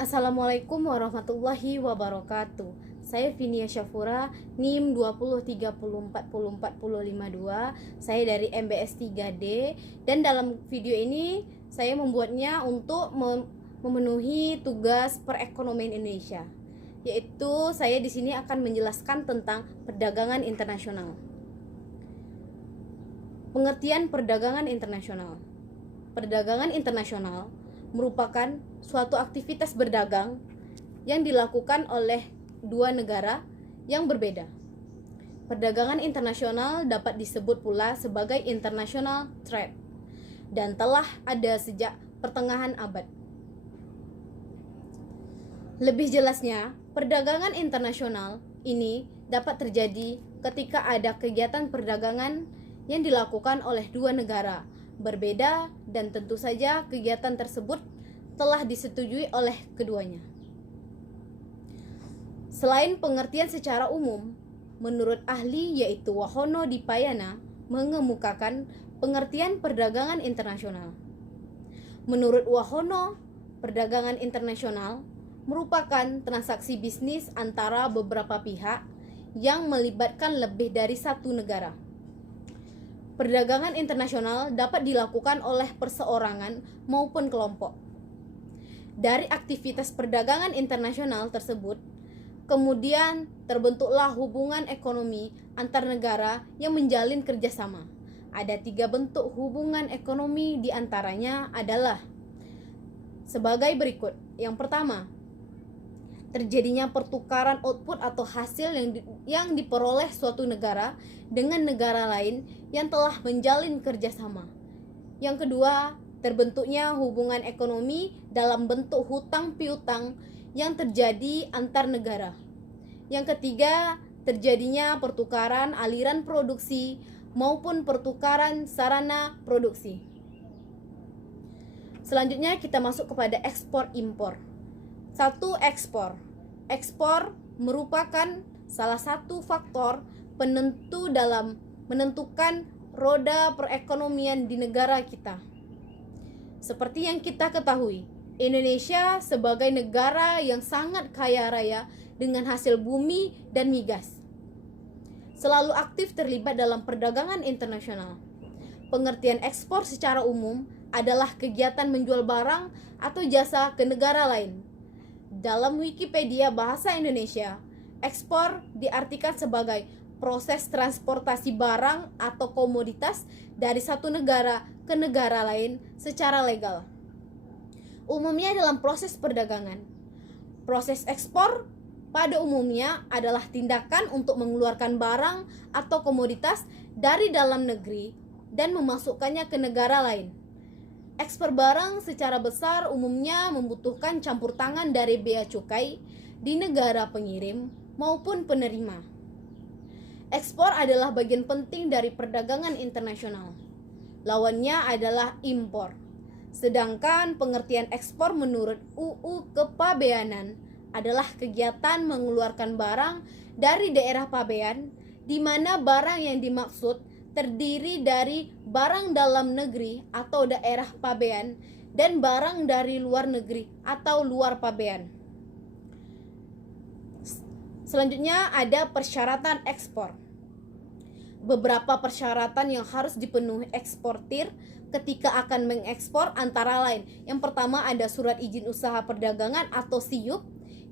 Assalamualaikum warahmatullahi wabarakatuh. Saya Vinia Syafura, NIM 2030404052. Saya dari MBS 3D dan dalam video ini saya membuatnya untuk memenuhi tugas perekonomian Indonesia. Yaitu saya di sini akan menjelaskan tentang perdagangan internasional. Pengertian perdagangan internasional. Perdagangan internasional merupakan suatu aktivitas berdagang yang dilakukan oleh dua negara yang berbeda. Perdagangan internasional dapat disebut pula sebagai international trade dan telah ada sejak pertengahan abad. Lebih jelasnya, perdagangan internasional ini dapat terjadi ketika ada kegiatan perdagangan yang dilakukan oleh dua negara berbeda dan tentu saja kegiatan tersebut telah disetujui oleh keduanya. Selain pengertian secara umum, menurut ahli yaitu Wahono Dipayana mengemukakan pengertian perdagangan internasional. Menurut Wahono, perdagangan internasional merupakan transaksi bisnis antara beberapa pihak yang melibatkan lebih dari satu negara. Perdagangan internasional dapat dilakukan oleh perseorangan maupun kelompok. Dari aktivitas perdagangan internasional tersebut, kemudian terbentuklah hubungan ekonomi antar negara yang menjalin kerjasama. Ada 3 bentuk hubungan ekonomi, diantaranya adalah sebagai berikut. Yang pertama, terjadinya pertukaran output atau hasil yang diperoleh suatu negara dengan negara lain yang telah menjalin kerjasama. Yang kedua, terbentuknya hubungan ekonomi dalam bentuk hutang piutang yang terjadi antar negara. Yang ketiga, terjadinya pertukaran aliran produksi maupun pertukaran sarana produksi. Selanjutnya kita masuk kepada ekspor impor. 1. Ekspor. Ekspor merupakan salah satu faktor penentu dalam menentukan roda perekonomian di negara kita. Seperti yang kita ketahui, Indonesia sebagai negara yang sangat kaya raya dengan hasil bumi dan migas, selalu aktif terlibat dalam perdagangan internasional. Pengertian ekspor secara umum adalah kegiatan menjual barang atau jasa ke negara lain. Dalam Wikipedia Bahasa Indonesia, ekspor diartikan sebagai proses transportasi barang atau komoditas dari satu negara ke negara lain secara legal. Umumnya dalam proses perdagangan. Proses ekspor pada umumnya adalah tindakan untuk mengeluarkan barang atau komoditas dari dalam negeri dan memasukkannya ke negara lain. Ekspor barang secara besar umumnya membutuhkan campur tangan dari bea cukai di negara pengirim maupun penerima. Ekspor adalah bagian penting dari perdagangan internasional. Lawannya adalah impor. Sedangkan pengertian ekspor menurut UU Kepabeanan adalah kegiatan mengeluarkan barang dari daerah pabean, di mana barang yang dimaksud terdiri dari barang dalam negeri atau daerah pabean dan barang dari luar negeri atau luar pabean. Selanjutnya ada persyaratan ekspor. Beberapa persyaratan yang harus dipenuhi eksportir ketika akan mengekspor antara lain. Yang pertama ada surat izin usaha perdagangan atau SIUP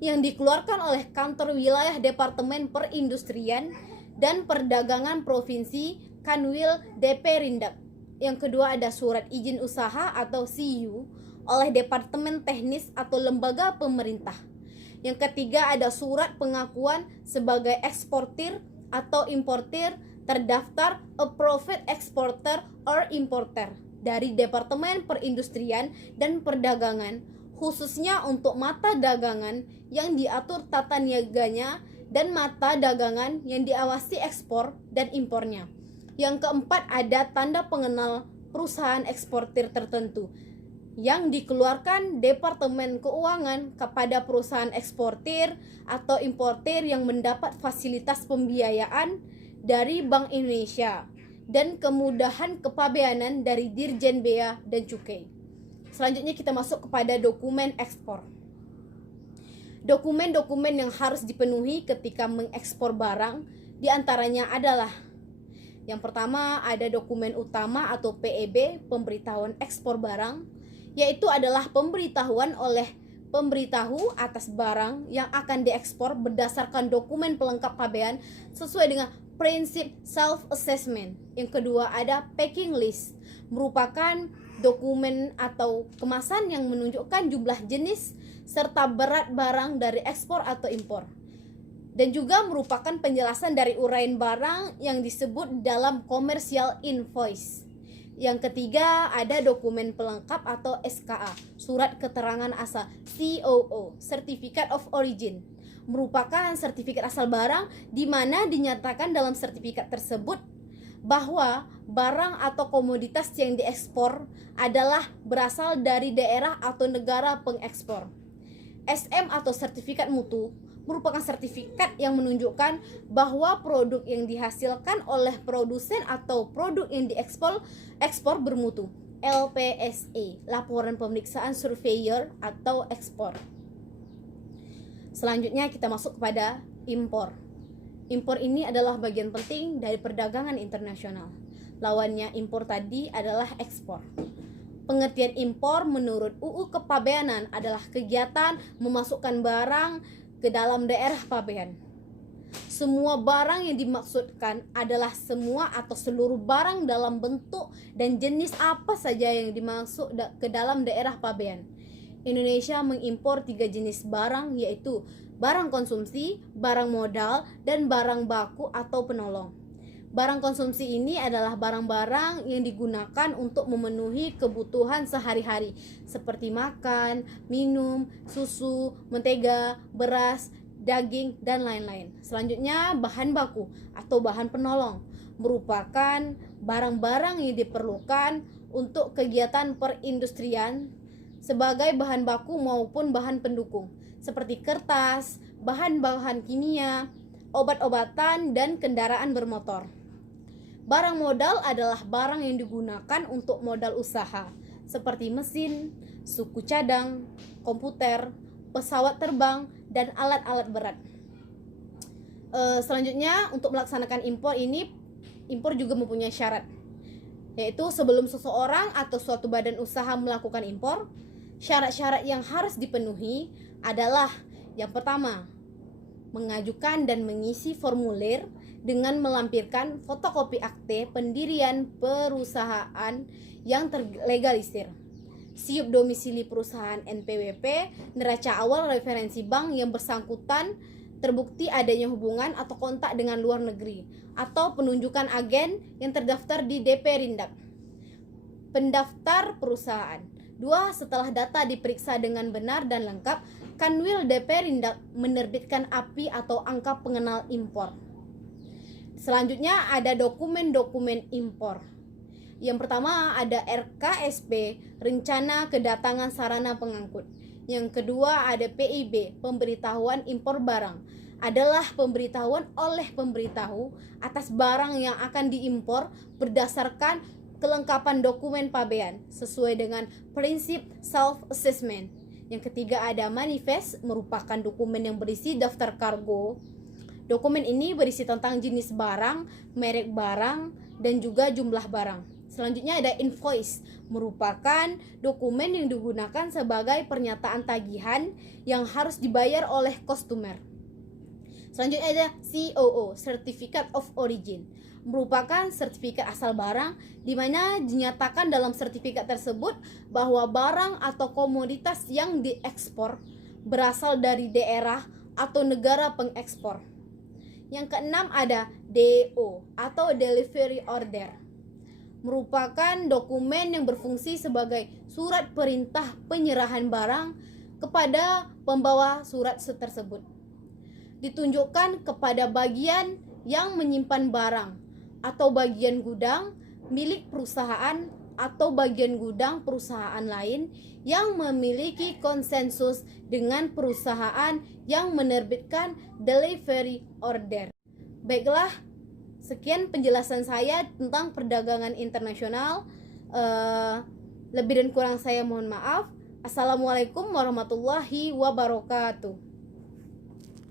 yang dikeluarkan oleh Kantor Wilayah Departemen Perindustrian dan Perdagangan Provinsi Kanwil DP Rindap. Yang kedua ada surat izin usaha atau SIU oleh Departemen Teknis atau lembaga pemerintah. Yang ketiga ada surat pengakuan sebagai eksportir atau importir terdaftar approved exporter or importer dari Departemen Perindustrian dan Perdagangan, khususnya untuk mata dagangan yang diatur tata niaganya dan mata dagangan yang diawasi ekspor dan impornya. Yang keempat ada tanda pengenal perusahaan eksportir tertentu yang dikeluarkan Departemen Keuangan kepada perusahaan eksportir atau importir yang mendapat fasilitas pembiayaan dari Bank Indonesia dan kemudahan kepabeanan dari Dirjen Bea dan Cukai. Selanjutnya kita masuk kepada dokumen ekspor. Dokumen-dokumen yang harus dipenuhi ketika mengekspor barang diantaranya adalah: yang pertama ada dokumen utama atau PEB, pemberitahuan ekspor barang, yaitu adalah pemberitahuan oleh pemberitahu atas barang yang akan diekspor berdasarkan dokumen pelengkap pabean sesuai dengan prinsip self-assessment. Yang kedua ada packing list, merupakan dokumen atau kemasan yang menunjukkan jumlah jenis serta berat barang dari ekspor atau impor, dan juga merupakan penjelasan dari uraian barang yang disebut dalam commercial invoice. Yang ketiga ada dokumen pelengkap atau SKA, surat keterangan asal, COO, Certificate of Origin, merupakan sertifikat asal barang di mana dinyatakan dalam sertifikat tersebut bahwa barang atau komoditas yang diekspor adalah berasal dari daerah atau negara pengekspor. SM atau sertifikat mutu merupakan sertifikat yang menunjukkan bahwa produk yang dihasilkan oleh produsen atau produk yang ekspor bermutu. LPSA, laporan pemeriksaan surveyor atau ekspor. Selanjutnya kita masuk kepada impor. Impor ini adalah bagian penting dari perdagangan internasional. Lawannya impor tadi adalah ekspor. Pengertian impor menurut UU Kepabeanan adalah kegiatan memasukkan barang ke dalam daerah pabean. Semua barang yang dimaksudkan adalah semua atau seluruh barang dalam bentuk dan jenis apa saja yang dimasuk ke dalam daerah pabean. Indonesia mengimpor 3 jenis barang, yaitu barang konsumsi, barang modal, dan barang baku atau penolong. Barang konsumsi ini adalah barang-barang yang digunakan untuk memenuhi kebutuhan sehari-hari seperti makan, minum, susu, mentega, beras, daging, dan lain-lain. Selanjutnya bahan baku atau bahan penolong merupakan barang-barang yang diperlukan untuk kegiatan perindustrian sebagai bahan baku maupun bahan pendukung seperti kertas, bahan-bahan kimia, obat-obatan, dan kendaraan bermotor. Barang modal adalah barang yang digunakan untuk modal usaha seperti mesin, suku cadang, komputer, pesawat terbang, dan alat-alat berat. Selanjutnya untuk melaksanakan impor ini, impor juga mempunyai syarat, yaitu sebelum seseorang atau suatu badan usaha melakukan impor, syarat-syarat yang harus dipenuhi adalah: yang pertama, mengajukan dan mengisi formulir dengan melampirkan fotokopi akte pendirian perusahaan yang terlegalisir, siup domisili perusahaan NPWP, neraca awal referensi bank yang bersangkutan, terbukti adanya hubungan atau kontak dengan luar negeri, atau penunjukan agen yang terdaftar di DP Rindap. Pendaftar perusahaan. 2. Setelah data diperiksa dengan benar dan lengkap, Kanwil DP Rindap menerbitkan API atau angka pengenal impor. Selanjutnya ada dokumen-dokumen impor. Yang pertama ada RKSP, Rencana Kedatangan Sarana Pengangkut. Yang kedua ada PIB, Pemberitahuan Impor Barang. Adalah pemberitahuan oleh pemberitahu atas barang yang akan diimpor berdasarkan kelengkapan dokumen pabean sesuai dengan prinsip self-assessment. Yang ketiga ada manifest, merupakan dokumen yang berisi daftar kargo. Dokumen ini berisi tentang jenis barang, merek barang, dan juga jumlah barang. Selanjutnya ada invoice, merupakan dokumen yang digunakan sebagai pernyataan tagihan yang harus dibayar oleh customer. Selanjutnya ada COO, Certificate of Origin, merupakan sertifikat asal barang di mana dinyatakan dalam sertifikat tersebut bahwa barang atau komoditas yang diekspor berasal dari daerah atau negara pengekspor. Yang keenam ada DO atau Delivery Order, merupakan dokumen yang berfungsi sebagai surat perintah penyerahan barang kepada pembawa surat tersebut. Ditunjukkan kepada bagian yang menyimpan barang atau bagian gudang milik perusahaan atau bagian gudang perusahaan lain yang memiliki konsensus dengan perusahaan yang menerbitkan delivery order. Baiklah, sekian penjelasan saya tentang perdagangan internasional. Lebih dan kurang saya mohon maaf. Assalamualaikum warahmatullahi wabarakatuh.